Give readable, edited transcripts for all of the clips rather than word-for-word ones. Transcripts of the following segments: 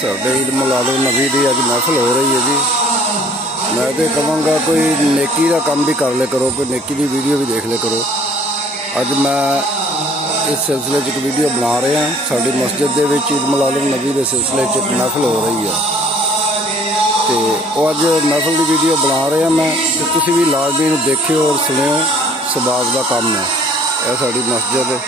ਸਾਡੇ ਈਦ ਮਿਲਾਦ ਨਬੀ ਦੀ ਅੱਜ ਮਹਿਫਲ ਹੋ ਰਹੀ ਹੈ ਜੀ। ਮੈਂ ਤਾਂ ਕਹਾਂਗਾ ਕੋਈ ਨੇਕੀ ਦਾ ਕੰਮ ਵੀ ਕਰ ਲਿਆ ਕਰੋ, ਕੋਈ ਨੇਕੀ ਦੀ ਵੀਡੀਓ ਵੀ ਦੇਖ ਲਿਆ ਕਰੋ। ਅੱਜ ਮੈਂ ਇਸ ਸਿਲਸਿਲੇ 'ਚ ਇੱਕ ਵੀਡੀਓ ਬਣਾ ਰਿਹਾ। ਸਾਡੀ ਮਸਜਿਦ ਦੇ ਵਿੱਚ ਈਦ ਮਿਲਾਦ ਨਬੀ ਦੇ ਸਿਲਸਿਲੇ 'ਚ ਇੱਕ ਮਹਿਫਲ ਹੋ ਰਹੀ ਹੈ ਅਤੇ ਉਹ ਅੱਜ ਮਹਿਫਲ ਦੀ ਵੀਡੀਓ ਬਣਾ ਰਿਹਾ ਮੈਂ, ਅਤੇ ਤੁਸੀਂ ਵੀ ਲਾਜ਼ਮੀ ਇਹਨੂੰ ਦੇਖਿਓ ਔਰ ਸੁਣਿਓ। ਸਬਾਬ ਦਾ ਕੰਮ ਹੈ ਇਹ ਸਾਡੀ ਮਸਜਿਦ ਹੈ।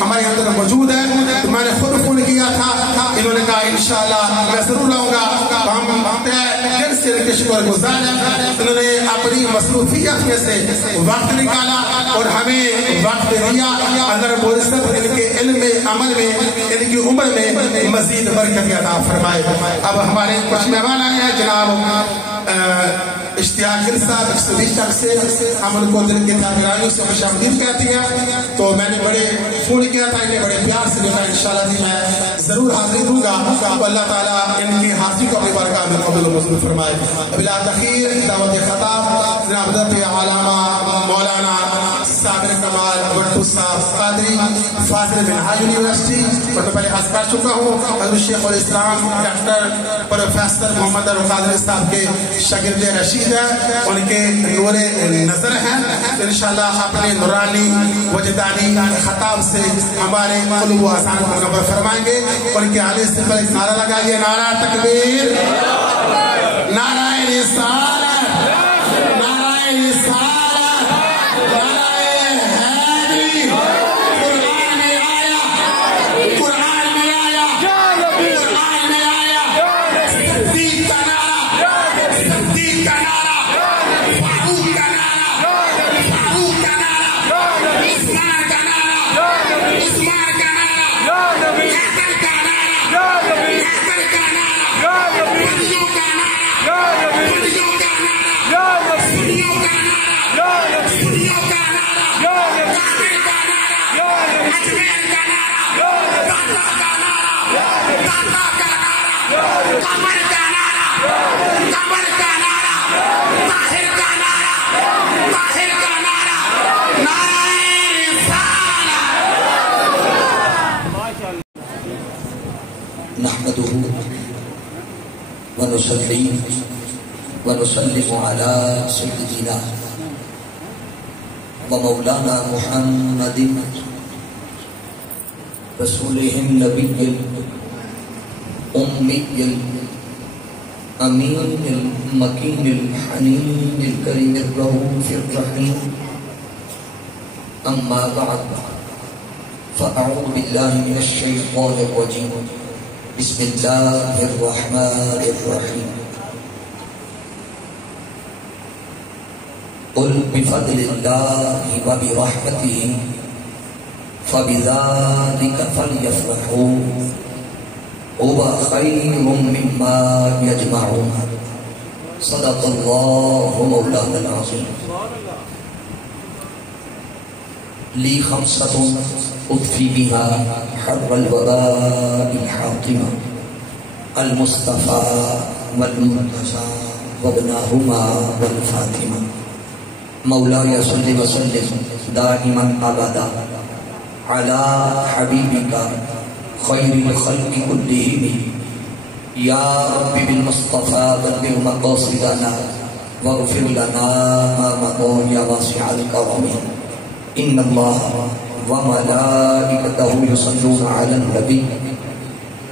ہمارے اندر موجود ہے، تو میں نے خود فون کیا تھا، انہوں نے کہا انشاءاللہ میں ضرور آؤں گا۔ ہم دل سے ان کے شکر گزار ہیں، انہوں نے اپنی مصروفیت میں سے وقت نکالا اور ہمیں وقت دیا۔ اندر برکت ان کے علم میں، عمل میں، ان کی عمر میں مزید برکت عطا فرمائے۔ اب ہمارے کچھ مہمان آئے ہیں، جناب اشتیاق گل صاحب 120 تک سے ہم ان کو دل کے تاجرائیوں سے خوش آمدید کہتی ہیں، تو میں نے بڑے فون کیا تھا، انہیں بڑے پیار سے کہا انشاءاللہ جی میں ضرور حاضر دوں گا، تو اللہ تعالیٰ ان کی حاضری کو اپنی بارگاہ میں قبول و منظور فرمائے۔ بلا تخیر دعوت خطاب جناب حضرت علامہ مولانا صابر کمال بٹو صاحب قادری فاضل منہاج یونیورسٹی، اور میں پہلے عرض کر چکا ہوں حضرت شیخ الاسلام ڈاکٹر پروفیسر محمد القادری صاحب کے شاگرد رشید ہے، ان کے نور نظر ہیں، انشاءاللہ اپنے نورانی وجدانی خطاب سے ہمارے قلوب و اذان کو منور فرمائیں گے۔ ان کے آنے سے پہلے نعرہ لگائیے، نعرہ تکبیر، نعرہ رسالت، نعرہ رسالت، نعرہ حیدری۔ قرآن میں آیا، قرآن میں آیا، قرآن میں آیا، صدیق کا نعرہ، صدیق کا نعرہ، فاروق کا نعرہ، فاروق کا نعرہ، عثمان کا نعرہ، عثمان کا نعرہ، حیدر کا نعرہ، حیدر کا نعرہ، ولیوں کا نعرہ، ولیوں کا نعرہ، سنیوں کا نعرہ، سنیوں کا نعرہ، کعبے کا نعرہ، اجمیر کا نعرہ، داتا کا نعرہ، داتا کا نعرہ، قمر کا نعرہ، قمر کا نعرہ، طاہر کا نعرہ، طاہر کا نعرہ، نعرہ رسالت۔ نحمده ونصلي ونسلم على سيدنا ومولانا محمد رسوله النبي الأمي الأمين المكين الحنين الكريم الرؤوف الرحيم. أما بعد فأعوذ بالله من الشيطان الرجيم. بسم الله الرحمن الرحيم. قل بفضل الله وبرحمته فبذلك فليفرحوا هو خير مما يجمعون. صدق الله مولانا العظيم. لي خمسة أطفي بها حر الوباء الحاطمة المصطفى والمنتجى وابناهما والفاطمة. مولاي صل وسلم دائما أبدا على حبيبك خير الخلق كلهم. يا رب بالمصطفى بلغ مقاصدنا واغفر لنا ما مضى يا واسع الكرم. إن الله وملائكته يصلون على النبي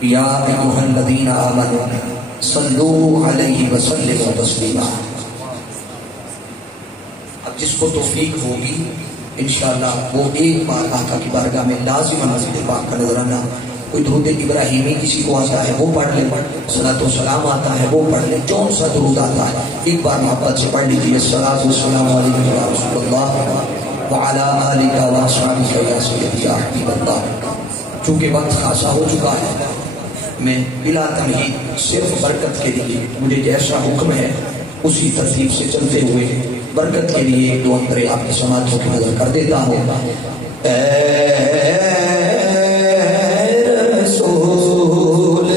يا أيها الذين آمنوا صلوا عليه وسلموا تسليما. اب جس کو توفیق ہوگی انشاءاللہ وہ ایک بار آقا کی بارگاہ میں لازم مسجد پاک کا نظرانہ، کوئی درود ابراہیمی کسی کو آتا ہے وہ پڑھ لے، صلاۃ و سلام آتا ہے وہ پڑھ لے، جون سا درود آتا ہے ایک بار محبت سے پڑھ لیجیے. صلاۃ و سلام علیکم یا رسول اللہ وعلی آلک و اصحابک یا سیدی یا حبیب اللہ. چونکہ وقت خاصا ہو چکا ہے، میں بلا تمہید صرف برکت کے لیے مجھے جیسا حکم ہے اسی ترتیب سے چلتے ہوئے برکت کے لیے ایک دو انترے آپ کی سماعتوں کی نظر کر دیتا ہوں. اے رسول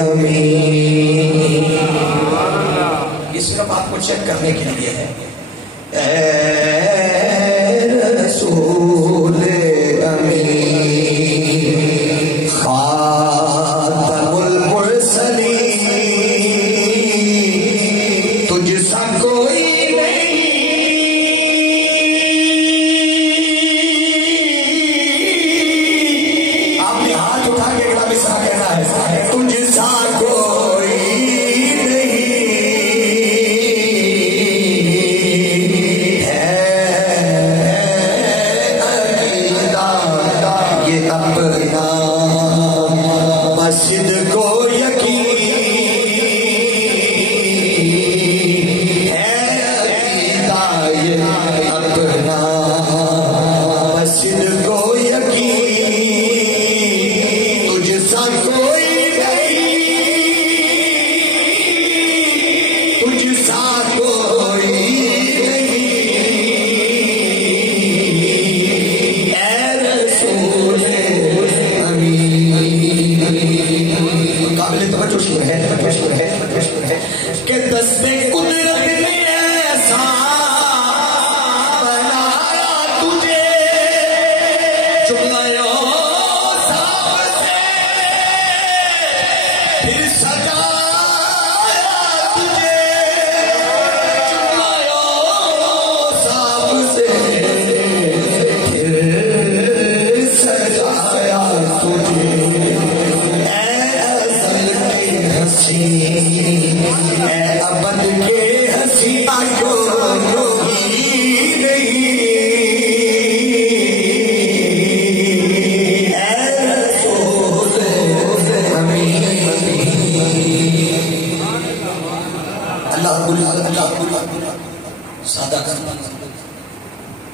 امین، یہ صرف آپ کو چیک کرنے کے لیے ہے. اے رسول امین خاتم المرسلین، تجھ سا کوئی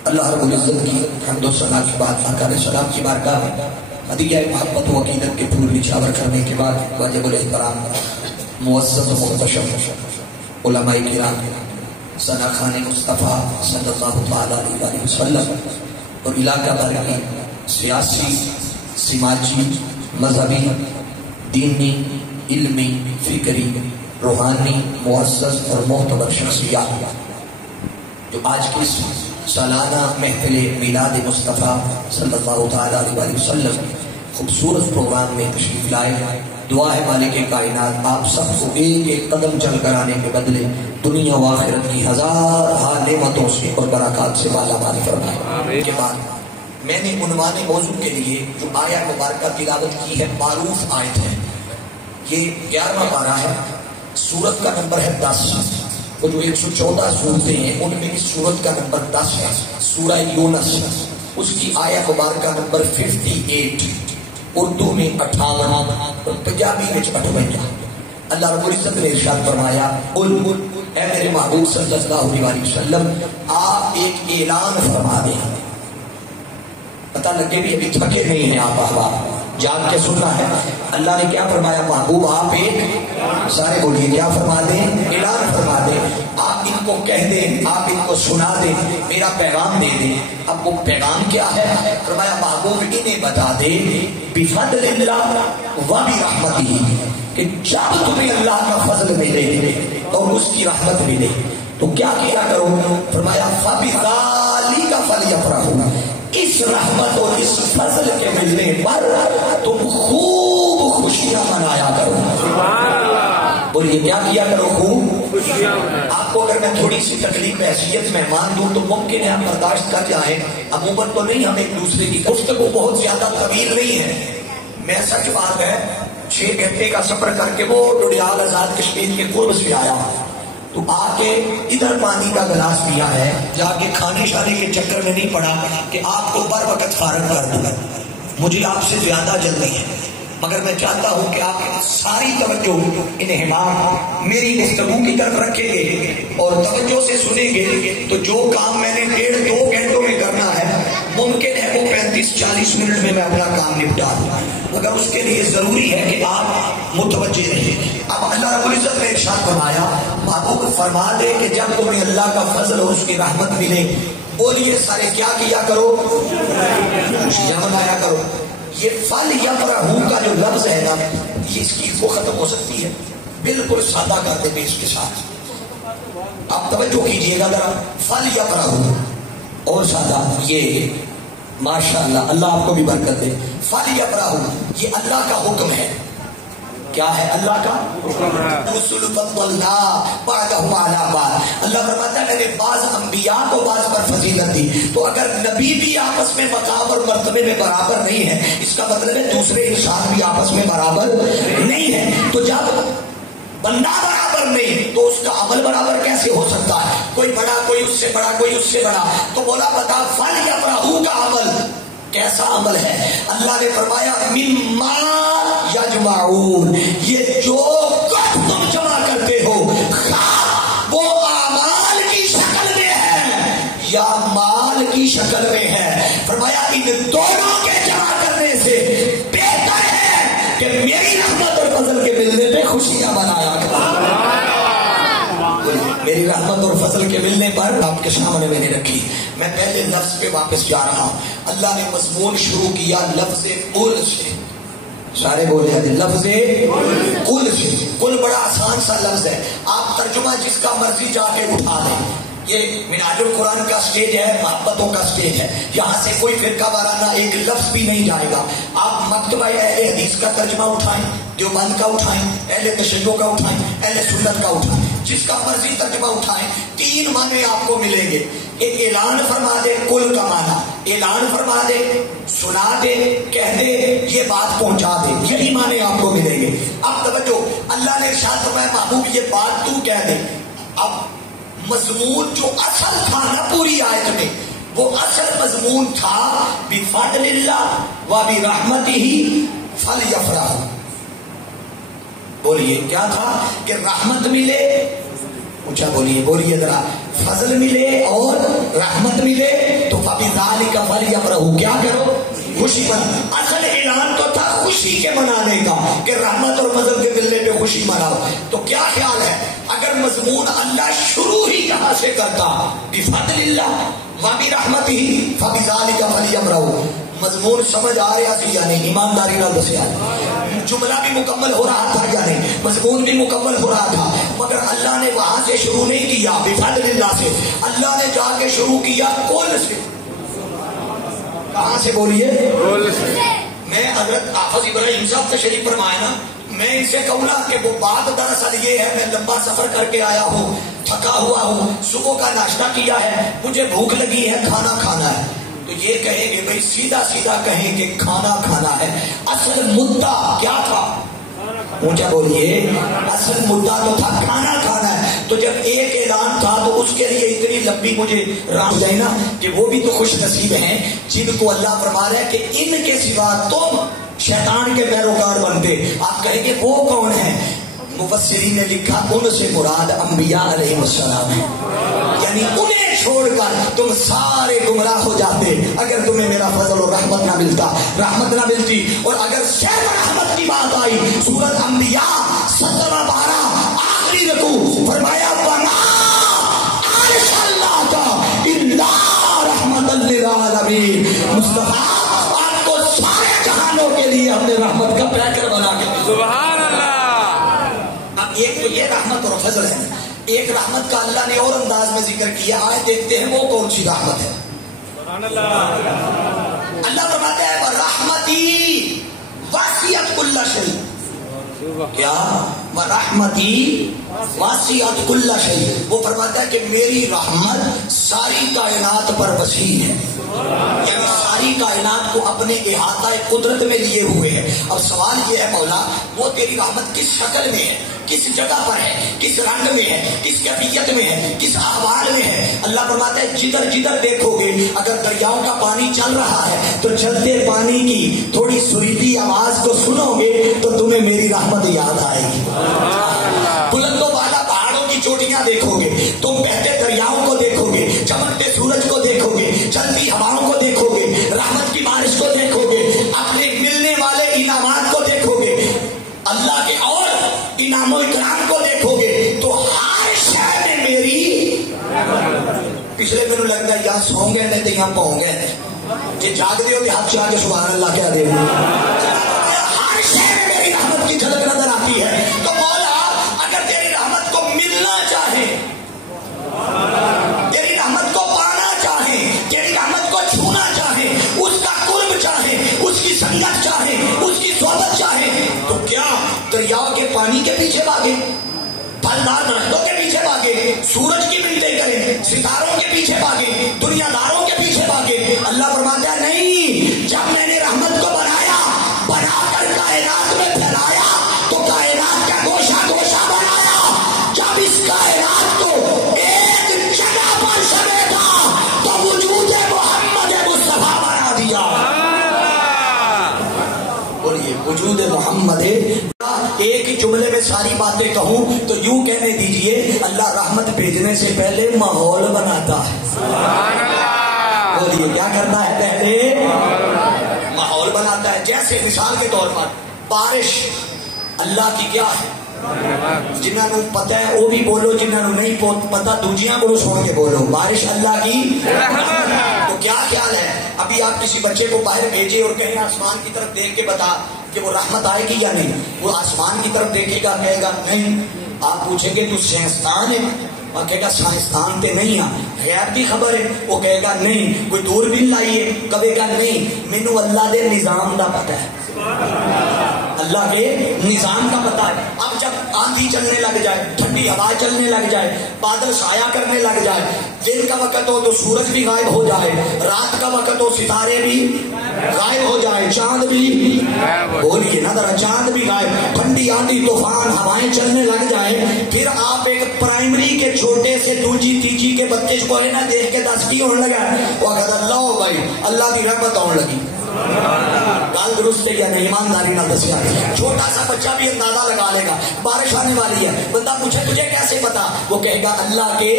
اللہ رب العزت کی حمد و ثنا کے بعد آقا علیہ السلام کی بارگاہ میں ہدیہ محبت و عقیدت کے پھول نچھاور کرنے کے بعد واجب الاحترام معزز و محتشم علماء کرام، ثنا خان مصطفیٰ صلی اللہ علیہ وسلم اور علاقہ بھر کی سیاسی، سماجی، مذہبی، دینی، علمی، فکری، روحانی، معزز اور معتبر شخصیات جو آج کی سالانہ محفل میلاد مصطفیٰ صلی اللہ علیہ وسلم خوبصورت پروگرام میں تشریف لائے، دعا ہے مالک کائنات آپ سب کو ایک ایک قدم چل کر آنے کے بدلے دنیا و آخرت کی ہزار نعمتوں سے اور برکات سے مالا مال فرمائے۔ کے بعد میں نے عنوان موضوع کے لیے جو آیت مبارکہ تلاوت کی ہے معروف آیت ہے، یہ 11واں پارہ ہے، سورت کا نمبر ہے 10۔ وہ جو 114 سورتیں ہیں ان میں اس سورت کا نمبر 10 ہے، سورہ یونس، اس کی آیت مبارکہ نمبر 58، اردو میں 58 اور پنجابی میں 58۔ اللہ رب العزت نے ارشاد فرمایا قل اے میرے محبوب صلی اللہ علیہ وسلم آپ ایک اعلان فرما دیں، پتہ لگے بھی ابھی تھکے نہیں ہیں آپ احباب، جان کے سننا ہے۔ اللہ نے کیا فرمایا محبوب آپ ایک، سارے بولیے کیا فرما دیں، اعلان فرما دیں، آپ ان کو کہہ دیں، آپ ان کو سنا دیں، میرا پیغام دے دیں۔ اب وہ پیغام کیا ہے؟ فرمایا محبوب انہیں بتا دے بفضل اللہ و برحمتہ، کہ جب تمہیں اللہ کا فضل ملے اور اس کی رحمت ملے تو کیا کیا کرو؟ فرمایا فبذالک فلیفرحوا، اس رحمت اور اس فضل کے ملنے پر تم خوب خوشیاں منایا کرو۔ بولیے کیا کیا کرو؟ خوب خوشیاں۔ آپ کو اگر میں تھوڑی سی تکلیف حیثیت مہمان دوں تو ممکن ہے آپ برداشت کر جائیں، عموماً تو نہیں، ہم ایک دوسرے کی گفتگو بہت زیادہ طویل نہیں ہے۔ میں سچ بات ہے 6 گھنٹے کا سفر کر کے وہ ڈڈیال آزاد کشمیر کے قرب سے آیا تو آ کے ادھر پانی کا گلاس پیا ہے، جا کے کھانے شانے کے چکر میں نہیں پڑا کہ آپ کو بر وقت فارغ کر دوں۔ مجھے آپ سے زیادہ جلدی ہے، مگر میں چاہتا ہوں کہ آپ ساری توجہ انہمام میری گفتگو کی طرف رکھیں گے اور توجہ سے سنیں گے تو جو کام میں نے 1.5-2 گھنٹوں میں کرنا ہے ممکن ہے وہ 35-40 منٹ میں اپنا کام نپٹا دوں، مگر اس کے لیے ضروری ہے کہ آپ متوجہ رہیں۔ اب اللہ رب العزت نے ارشاد فرمایا محبوب فرما دے کہ جب تمہیں اللہ کا فضل اور اس کی رحمت ملے، بولیے سارے کیا کیا کرو؟ خوشیاں منایا کرو۔ یہ فل یفرحوا کا جو لفظ ہے نا، یہ اس کی وہ ختم ہو سکتی ہے، بالکل سادہ کر دے پیش کے ساتھ، آپ توجہ کیجئے گا ذرا، فل یفرحوا اور سادہ، یہ ماشاءاللہ اللہ آپ کو بھی برکت دے۔ فل یفرحوا یہ اللہ کا حکم ہے، کیا ہے؟ اللہ کا حکم ہے۔ رسول فضلنا بعضهم علی بعض، اللہ فرماتا ہے میں نے بعض انبیاء کو بعض پر فضیلت دی، تو اگر نبی بھی آپس میں مقام اور مرتبے میں برابر نہیں ہے اس کا مطلب ہے دوسرے انسان بھی آپس میں برابر نہیں ہے۔ تو جب بندہ برابر نہیں تو اس کا عمل برابر کیسے ہو سکتا ہے؟ کوئی بڑا، کوئی اس سے بڑا، کوئی اس سے بڑا، تو بولا بتا فلیفرحوا کا عمل کیسا عمل ہے؟ اللہ نے فرمایا مما یجمعون، یہ جو کچھ تم جمع کرتے ہو وہ اعمال کی شکل میں ہے یا مال کی شکل میں ہے، فرمایا ان دونوں کے جمع کرنے سے بہتر ہے کہ میری رحمت اور فضل کے ملنے پہ خوشیاں منایا کرو۔ میری رحمت اور فضل کے ملنے پر آپ کے سامنے میں نے رکھی۔ میں پہلے لفظ پہ واپس جا رہا ہوں۔ اللہ نے مضمون شروع کیا لفظ قل سے، سارے بولے لفظ قل سے۔ قل بڑا آسان سا لفظ ہے، آپ ترجمہ جس کا مرضی جا کے اٹھا دیں، یہ منہاج القرآن کا سٹیج ہے، محبتوں کا سٹیج ہے، یہاں سے کوئی فرقہ وارانہ ایک لفظ بھی نہیں جائے گا۔ آپ مکتبہ اہل حدیث کا ترجمہ اٹھائیں، دیوبند کا اٹھائیں، اہل تشیع کا اٹھائیں، اہل سنت کا اٹھائیں، جس کا مرضی ترجمہ اٹھائیں، 3 معنی آپ کو ملیں گے۔ ایک اعلان فرما دے، کل کا معنی اعلان فرما دے، سنا دے، کہہ دے، یہ بات پہنچا دے، یہی معنی آپ کو ملیں گے۔ اب توجہ، اللہ نے ارشاد فرمایا محبوب یہ بات تو کہہ دے۔ اب مضمون جو اصل تھا نا پوری آیت میں، وہ اصل مضمون تھا بفضل اللہ و برحمتہ فلیفرحوا۔ بولیے کیا تھا؟ کہ رحمت ملے، اونچا بولیے، بولیے ذرا، فضل ملے اور رحمت ملے تو فبذالک فلیفرحوا، کیا کرو؟ خوشی منا۔ اصل اعلان تو تھا خوشی کے منانے کا کہ رحمت اور فضل کے ملنے پہ خوشی مناؤ۔ تو کیا خیال ہے اگر مضمون اللہ شروع ہی یہاں سے کرتا بفضل اللہ و برحمتہ فبذالک فلیفرحوا، مضمون سمجھ آ رہا سی یا نہیں؟ ایمانداری نال دسیا، جملہ بھی مکمل ہو رہا تھا یا نہیں؟ مضمون بھی مکمل ہو رہا تھا، مگر اللہ نے وہاں سے شروع نہیں کیا بفضل اللہ سے، اللہ نے جا کے شروع کیا قل سے۔ کہاں سے؟ بولیے قل سے۔ میں حضرت حافظ ابراہیم صاحب تشریف فرمائے نا، मैं इनसे कहूँगा कि वो बात दरअसल ये है, मैं लंबा सफर करके आया हूँ, थका हुआ हूँ, सुबह का नाश्ता किया है, मुझे भूख लगी है, खाना खाना है, तो ये कहेंगे भाई सीधा सीधा कहें कि खाना खाना है। असल मुद्दा क्या था? ऊंचा बोलिए। असल मुद्दा तो था खाना खाना है। तो जब एक ऐलान था तो उसके लिए इतनी लंबी मुझे राम जाए ना कि वो भी तो खुश नसीब हैं जिनको अल्लाह फरमा रहा है कि इनके सिवा तुम शैतान के पैरोकार बनते। आप कहेंगे वो कौन है? मुफस्सिरीन ने लिखा उनसे मुराद अंबिया अलैहिस्सलाम है, यानी उन्हें छोड़कर तुम सारे गुमराह हो जाते अगर तुम्हें मेरा फजल और रहमत ना मिलता, रहमत ना मिलती। और अगर सिर्फ रहमत की बात आई, सूरत अंबिया 17-12 आखिरी रकू फरमाया वमा अरसलनाका इल्ला रहमतल लिल आलमीन। मुस्तफा आपको सारे जहानों के लिए हमने रहमत का पैकर बना के। सुभान अल्लाह। अब एक तो ये रहमत और फजल है, एक रहमत का अल्लाह ने और अंदाज में जिक्र किया। आए देखते हैं वो कौन सी रहमत है। अल्लाह फरमाता है रहमती वासियत कुल्ला शै। क्या? रहमती वासियत कुल्ला शै। वो फरमाता है कि मेरी रहमत सारी कायनात पर वसी है, यानी सारी कायनात को अपने इहाता कुदरत में लिए हुए है। अब सवाल ये है मौला, वो तेरी रहमत किस शक्ल में है, किस जगह पर है, किस रंग में है, किस कैफियत में है, किस अहवाल में है? अल्लाह फरमाता है जिधर जिधर देखोगे, अगर दरियाओं का पानी चल रहा है तो चलते पानी की थोड़ी सुरीली आवाज को सुनोगे तो तुम्हें मेरी रहमत याद आएगी। बुलंदों वाला पहाड़ों की चोटियां देखोगे, तुम बहते दरियाओं को देखोगे, चमकते सूरज को देखोगे, चलती हवाओं को देखोगे, रहमत की बारिश को देखोगे, अपने मिलने वाले इनामात को देखोगे, अल्लाह के और इनामो इकराम को देखोगे, तो हर शहर में मेरी। पिछले मैनू लगता है या सौ गए नहीं तो यहाँ पाओ गए, ये जागते हो हाथ चला के सुभान अल्लाह क्या दे। हर शहर में मेरी रहमत की झलक नजर आती है। तो मौला अगर तेरी रहमत को मिलना चाहे, तेरी रहमत को पाना चाहे, तेरी रहमत को छूना चाहे, उसका कुर्ब चाहे, उसकी संगत चाहे, उसकी सोबत चाहे, तो क्या दरियाओं के पानी के पीछे भागे, फलदार दरख्तों के पीछे भागे, सूरज की मिन्नतें करें, सितारों के पीछे भागे, दुनियादारों के पीछे भागे? अल्लाह फरमाता है नहीं, जब मैंने रहमत को बनाया, बनाकर कायनात में फैलाया तो कायनात का गोशा गोशा बनाया। जब इस कायनात को एक जगह पर समेटा तो वजूद मोहम्मद मुस्तफा बना दिया। बोलिए वजूद मोहम्मद। एक ही जुमले में सारी बातें कहूं तो यूं कहने दीजिए, अल्लाह रहमत भेजने से पहले माहौल बनाता है। बोलिए क्या करता है? पहले माहौल बनाता है। जैसे मिसाल के तौर पर बारिश अल्लाह की क्या है, जिन्होंने पता है वो भी बोलो, जिन्होंने नहीं पता दूजियां को सुन के बोलो, बारिश अल्लाह की। तो क्या ख्याल है, अभी आप किसी बच्चे को बाहर भेजे और कहें आसमान की तरफ देख के बता कि वो रहमत आएगी या नहीं, वो आसमान की तरफ देखेगा, कहेगा नहीं। आप पूछेंगे तू साइंसदान है, और कहेगा साइंसदान ते नहीं है, गैर की खबर है, वो कहेगा नहीं। कोई दूरबीन लाइए, कहेगा नहीं, मैनू अल्लाह के निजाम का पता है, अल्लाह के निजाम का पता है। अब जब आंधी चलने लग जाए, ठंडी हवा चलने लग जाए, बादल साया करने लग जाए, दिन का वक्त हो तो सूरज भी गायब हो जाए, रात का वक्त हो सितारे भी गायब हो जाए, चांद भी, बोलिए ना जरा, चांद भी गायब, ठंडी आंधी तूफान हवाएं चलने लग जाए, फिर आप एक प्राइमरी के छोटे से दूजी तीजी के बच्चे को है ना देख के 10 की होने लगा, वो कहता अल्लाह भाई अल्लाह की रहमत आने लगी। गाल दुरुस्त है या नहीं? ईमानदारी ना दसिया। छोटा सा बच्चा भी अंदाजा लगा लेगा बारिश आने वाली है। बंदा पूछे तुझे कैसे पता, वो कहेगा अल्लाह के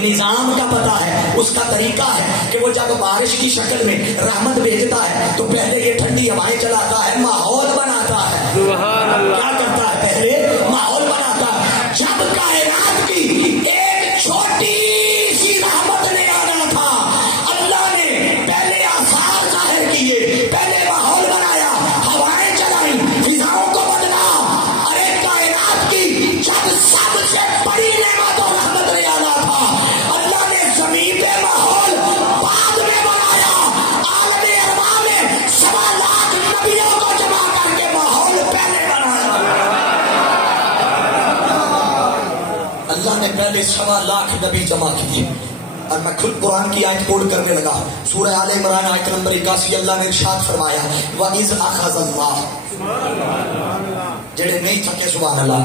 निजाम का पता है, उसका तरीका है कि वो जब बारिश की शक्ल में रहमत भेजता है तो पहले ये ठंडी हवाएं चलाता है, माहौल बनाता है। क्या करता है? पहले माहौल बनाता है। जब कायनात की एक छोटी सी रहमत ने आना था, अल्लाह ने पहले आसार जाहिर किए, पहले माहौल बनाया, हवाएं चलाई, फिजाओं को बदला। अरे कायनात की जब सबसे बड़ी नेमत और रहमत ने आना था, अल्लाह ने जमीन पे माहौल बाद में बनाया। आलम अरवा में 1.25 लाख नबियों को जमा करके माहौल पहले बनाया। सवा लाख नबी जमा किए। और मैं खुद कुरान की आयत कोड करने लगा। सूरह आले इमरान आयत नंबर 81 अल्लाह ने इरशाद फरमाया व इज़ अख़ज़ल्लाह, जेड़े नहीं थके सुभान अल्लाह,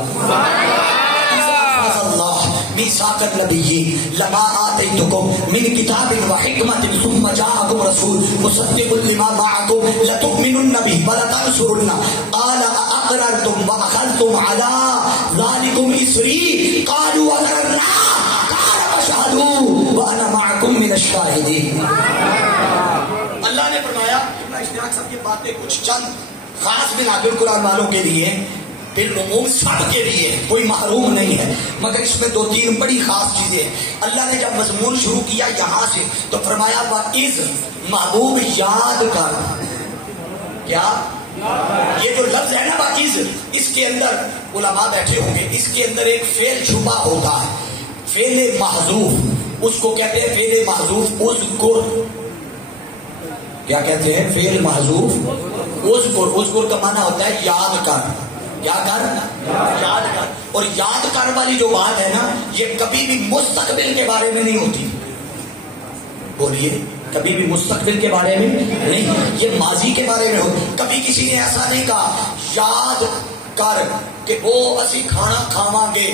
मीसाक़न नबिय्यीन लमा आतैतुकुम मिन किताबिन व हिकमतिन सुम्मा जाअकुम रसूल मुसद्दिक़ुन लिमा मअकुम लतु'मिनुन्ना बिही व लतंसुरुन्ना क़ाल अअक़ररतुम व अख़ज़्तुम अला ज़ालिकुम इस्री क़ालू अक़ररना क़ाल फशहदू व अना मअकुम मिनश-शाहिदीन। अल्लाह ने फरमाया इब्न इश्तियाक साहब की बातें कुछ चंद खास बिलादुल कुरान वालों के लिए, बिलउमूम सबके लिए, कोई महरूम नहीं है, मगर इसमें दो तीन बड़ी खास चीजें। अल्लाह ने जब मजमून शुरू किया यहाँ से तो फरमाया वाइज, महबूब याद कर। क्या ये जो लफ्ज है ना वाइज, इसके अंदर उलमा बैठे होंगे, इसके अंदर एक फेल छुपा होता है, फेल महजूफ, उसको कहते हैं फेल महजूफ उज़कुर। क्या कहते हैं? फेल महजूफ उज़कुर। उज़कुर का माना होता है याद कर। क्या कर? याद कर। और याद कर वाली जो बात है ना, ये कभी भी मुस्तकबिल के बारे में नहीं होती। बोलिए, कभी भी मुस्तकबिल के बारे में नहीं, ये माजी के बारे में होती। कभी किसी ने ऐसा नहीं कहा याद कर कि वो असी खाना खावांगे,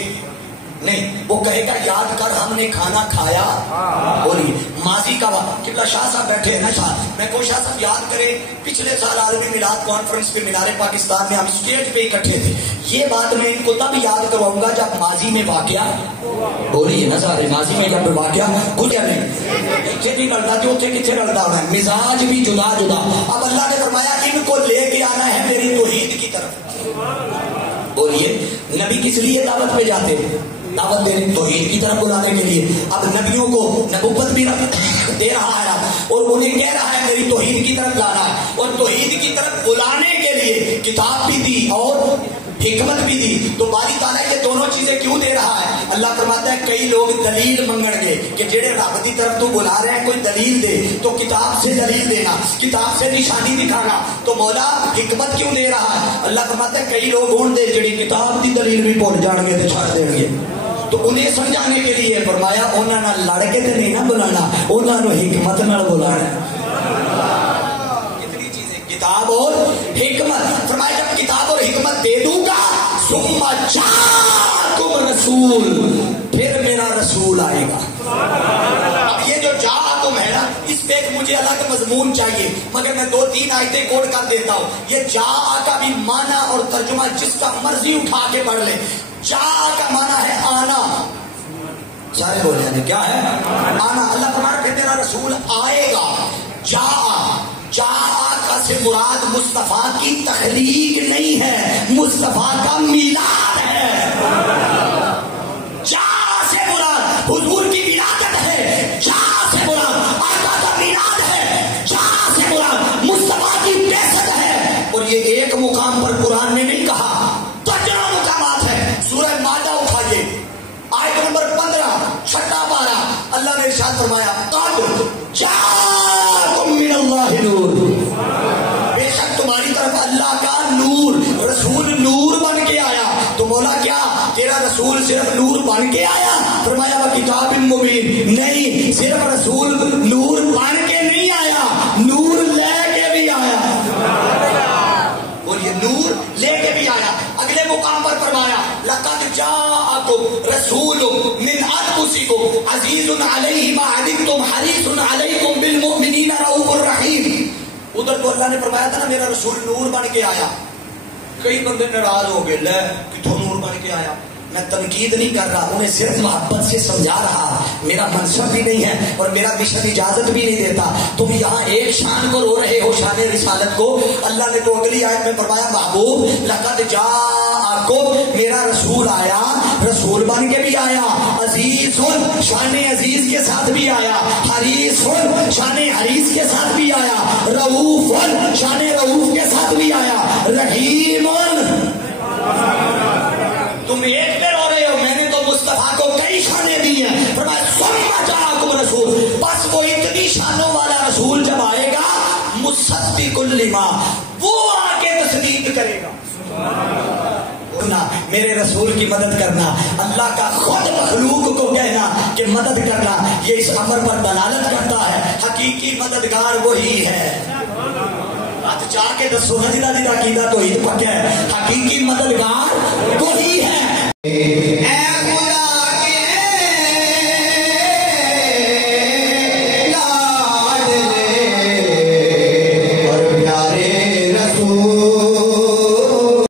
नहीं, वो कहेगा याद कर हमने खाना खाया। बोलिए, माजी का वक्त। किबला शाह साहब बैठे हैं ना साहब, मैं को शाह साहब याद करें पिछले साल आलमी मिलाद कॉन्फ्रेंस पे मीनारे पाकिस्तान में हम स्टेज पे इकट्ठे थे। ये बात मैं इनको तब याद करवाऊंगा जब माजी में वाकया, बोलिए ना सारे, माजी में जब वाकया कुछ नहीं इतने भी लड़ता जो थे कितने लड़ता होना है, मिजाज भी जुदा जुदा। अब अल्लाह ने फरमाया इनको लेके आना है मेरी तौहीद की तरफ। बोलिए, नबी किस लिए दावत पे जाते हैं? दावत देने, तौहीद की तरफ बुलाने के लिए। अब नबियों को नबुव्वत भी दे रहा है और उन्हें कह रहा है मेरी तौहीद की तरफ लाना है, और तौहीद की तरफ बुलाने के लिए किताब भी दी और हिकमत भी दी। तो बारी ताला ये दोनों चीजें क्यों दे रहा है? अल्लाह फरमाता है कई लोग दलील मंगणगे कि जेड़े रब की तरफ तू बुला रहे हैं कोई दलील दे, तो किताब से दलील देना, किताब से निशानी दिखाना। तो मौला हिकमत क्यों दे रहा है? अल्लाह फरमाता है कई लोग होंगे जेड़ी किताब की दलील भी भूल जाएंगे तो छाड़ देंगे। तो उन्हें समझाने के लिए फरमाया उन्होंने ना लड़के तो नहीं ना बुलाना, उन्होंने हिकमत नाल बुलाना। कितनी चीजें, किताब और हिकमत। फरमाया जब किताब और हिकमत दे दूंगा सुम्मा जाकुम रसूल, फिर मेरा रसूल आएगा। अब ये जो जा तुम है ना, इस पे एक मुझे अलग मजमून चाहिए, मगर मैं दो तीन आयतें कोड कर देता हूँ। ये जा का भी माना और तर्जुमा जिसका मर्जी उठा के पढ़ ले। जा का माना है आना, सारे बोले यानी क्या है? आना। अल्लाह फरमाता है तेरा रसूल आएगा। जा का से मुराद मुस्तफा की तखलीक नहीं है, मुस्तफा का मिलाद है। जा से मुराद हुजूर की विलादत है, जा से मुराद आका का मिलाद है, जा से मुराद मुस्तफा की बेसत है। और ये एक मुकाम पर कुरान ने नहीं कहा, दर्जनों मुकामात है। सूरह मादा उठाइए, आयत नंबर 15 छठा पारा, अल्लाह ने इरशाद फरमाया कद जाकुम मिनल्लाहि नूर, बेशक तुम्हारी तरफ अल्लाह का नूर, रसूल नूर बन के आया। तो मौला क्या तेरा रसूल सिर्फ नूर बन के आया? फरमाया वह किताबिन मुबीन, नहीं, सिर्फ रसूल नूर बन के नहीं आया, नूर लेके भी आया। बोलिए, नूर लेके भी आया। अगले मुकाम पर फरमाया लक़द जाअकुम रसूलुम मिन अनफुसिकुम अज़ीज़ुन अलैहि मा अनित्तुम हरीसुन अलैकुम बिल मुमिनीना रऊफुर रहीम। उधर तो अल्लाह ने फरमाया था ना मेरा रसूल नूर बन के आया। कई बंदे नाराज हो गए, ले किथों नूर बन के आया। मैं तनकीद नहीं कर रहा, उन्हें सिर्फ मोहब्बत से समझा रहा। मेरा मनसब भी नहीं है और मेरा मिशन इजाजत भी नहीं देता। तुम यहाँ एक शान को रो रहे हो, शान रिसालत को। अल्लाह ने तो अगली आयत में फरमाया महबूब लक़द जाअकुम, मेरा रसूल आया, रसूल बन के भी आया, अजीज़ुन शान अजीज के साथ भी आया, हरीसुन शान हरीस के साथ भी आया, रऊफुन शान रऊफ के साथ भी आया, रहीमुन। तुम एक पे रो रहे हो, मैंने तो मुस्तफा को कई शाने दी हैं। फरमाया सुम्मा जाकुम रसूल, बस वो इतनी शानों वाला रसूल जब आएगा मुसद्दिकुल लिमा, वो आके तस्दीक करेगा। میرے رسول کی مدد کرنا، اللہ کا خود مخلوق کو کہنا کہ مدد کرنا، یہ اس امر پر دلالت کرتا ہے حقیقی مددگار وہی ہے۔ ہاتھ چاہ کے دسو نا جدا عقیدہ توحید پکا ہے، حقیقی مددگار وہی ہے۔